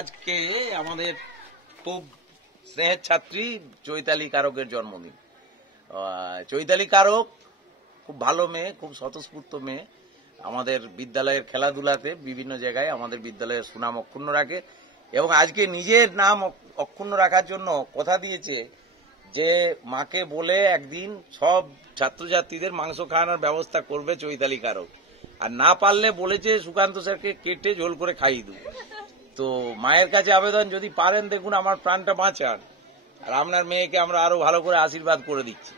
আজকে আমাদের খুব স্নেহের ছাত্রী চৈতালি কারকের জন্মদিন। চৈতালি কারক খুব ভালো মেয়ে, খুব স্বতঃস্ফূর্ত মেয়ে। আমাদের বিদ্যালয়ের খেলাধুলাতে বিভিন্ন জায়গায় আমাদের বিদ্যালয়ের সুনাম অক্ষুণ্ণ রাখে এবং আজকে নিজের নাম অক্ষুণ্ণ রাখার জন্য কথা দিয়েছে যে মাকে বলে একদিন সব ছাত্রছাত্রীদের মাংস খাওয়ানোর ব্যবস্থা করবে চৈতালি কারক, আর না পারলে বলেছে সুকান্ত স্যারকে কেটে ঝোল করে খাইয়ে দেব। তো মায়ের কাছে আবেদন, যদি পারেন দেখুন আমার প্রাণটা বাঁচান, আর আপনার মেয়েকে আমরা আরো ভালো করে আশীর্বাদ করে দিচ্ছি।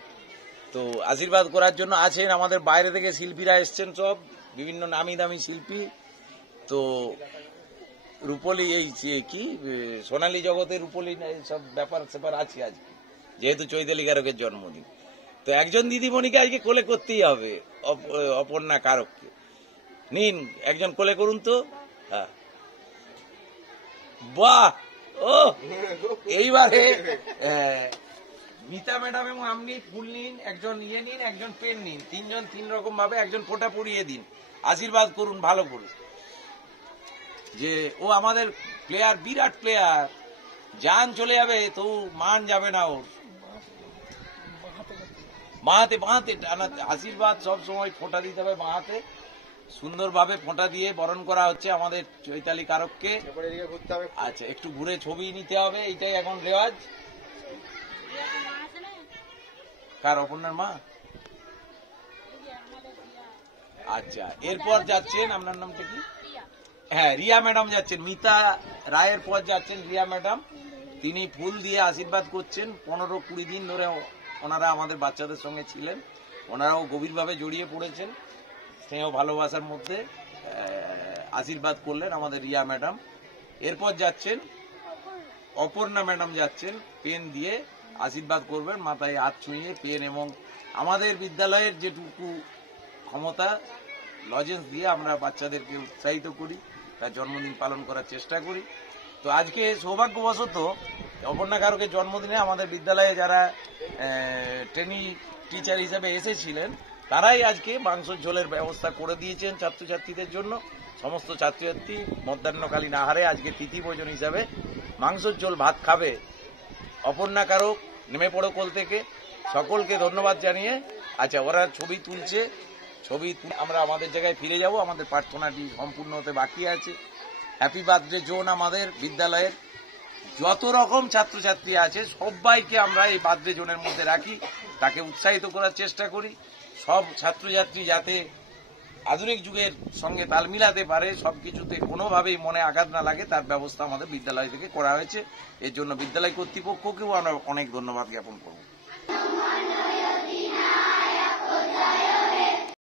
তো আশীর্বাদ করার জন্য আছেন আমাদের বাইরে থেকে শিল্পীরা এসছেন, সব বিভিন্ন নামি দামি শিল্পী। তো রূপলী এই কি সোনালী জগতে রূপলী সব ব্যাপার স্যাপার আছে আজকে, যেহেতু চৈতালি কারকের জন্মদিন। তো একজন দিদিমণিকে আজকে কোলে করতেই হবে, অপর্ণা কারককে। নিন একজন কোলে করুন তো। হ্যাঁ, বাহ, ও এইবারে মিতা ম্যাডাম এবং আপনি ফুল নিন, একজন নিন, একজন পেন নিন, তিনজন তিন রকম ভাবে একজন ফোঁটা পরিয়ে দিন, আশীর্বাদ করুন ভালো করে যে ও আমাদের প্লেয়ার, বিরাট প্লেয়ার। জান চলে যাবে তো মান যাবে না ওর। বাঁহাতে বাঁহাতে আশীর্বাদ সব সময় ফোঁটা দিতে হবে বাঁহাতে। সুন্দরভাবে ফোঁটা দিয়ে বরণ করা হচ্ছে আমাদের চৈতালি কারককে। আচ্ছা, একটু ঘুরে ছবি নিতে হবে, এইটাই এখন রেওয়াজ। কার? অপর্ণার মা? আচ্ছা, এরপর যাচ্ছেন, আপনার নামটা কি? হ্যাঁ, রিয়া ম্যাডাম যাচ্ছেন। মিতা রায়ের পর যাচ্ছেন রিয়া ম্যাডাম। তিনি ফুল দিয়ে আশীর্বাদ করছেন। 15-20 দিন ধরে ওনারা আমাদের বাচ্চাদের সঙ্গে ছিলেন, ওনারাও গভীরভাবে জড়িয়ে পড়েছেন স্নেহ ভালোবাসার মধ্যে। আশীর্বাদ করলেন আমাদের রিয়া ম্যাডাম। এরপর যাচ্ছেন অপর্ণা ম্যাডাম, যাচ্ছেন পেন দিয়ে আশীর্বাদ করবেন, মাথায় হাত ছুঁয়ে পেন এবং আমাদের বিদ্যালয়ের যেটুকু ক্ষমতা লজেন্স দিয়ে আমরা বাচ্চাদেরকে উৎসাহিত করি, তার জন্মদিন পালন করার চেষ্টা করি। তো আজকে সৌভাগ্যবশত অপর্ণা কারকের জন্মদিনে আমাদের বিদ্যালয়ে যারা ট্রেনিং টিচার হিসেবে এসেছিলেন তারাই আজকে মাংসের ঝোলের ব্যবস্থা করে দিয়েছেন ছাত্রছাত্রীদের জন্য। সমস্ত ছাত্রছাত্রী মধ্যাহ্নকালীন আহারে আজকে তিথি ভোজন হিসাবে মাংসের ঝোল ভাত খাবে। অপর্ণা কারক নেমে পড়ো কোল থেকে, সকলকে ধন্যবাদ জানিয়ে। আচ্ছা, ওরা ছবি তুলছে, ছবি আমরা আমাদের জায়গায় ফিরে যাব। আমাদের প্রার্থনাটি সম্পূর্ণ হতে বাকি আছে। হ্যাপি বার্থডে জোন আমাদের বিদ্যালয়ের যত রকম ছাত্রছাত্রী আছে সবাইকে আমরা এই বার্থডে জোনের মধ্যে রাখি, তাকে উৎসাহিত করার চেষ্টা করি। সব ছাত্রছাত্রী যাতে আধুনিক যুগের সঙ্গে তাল মিলাতে পারে, সবকিছুতে কোনোভাবেই মনে আঘাত না লাগে, তার ব্যবস্থা আমাদের বিদ্যালয় থেকে করা হয়েছে। এর জন্য বিদ্যালয় কর্তৃপক্ষকেও আমরা অনেক ধন্যবাদ জ্ঞাপন করব।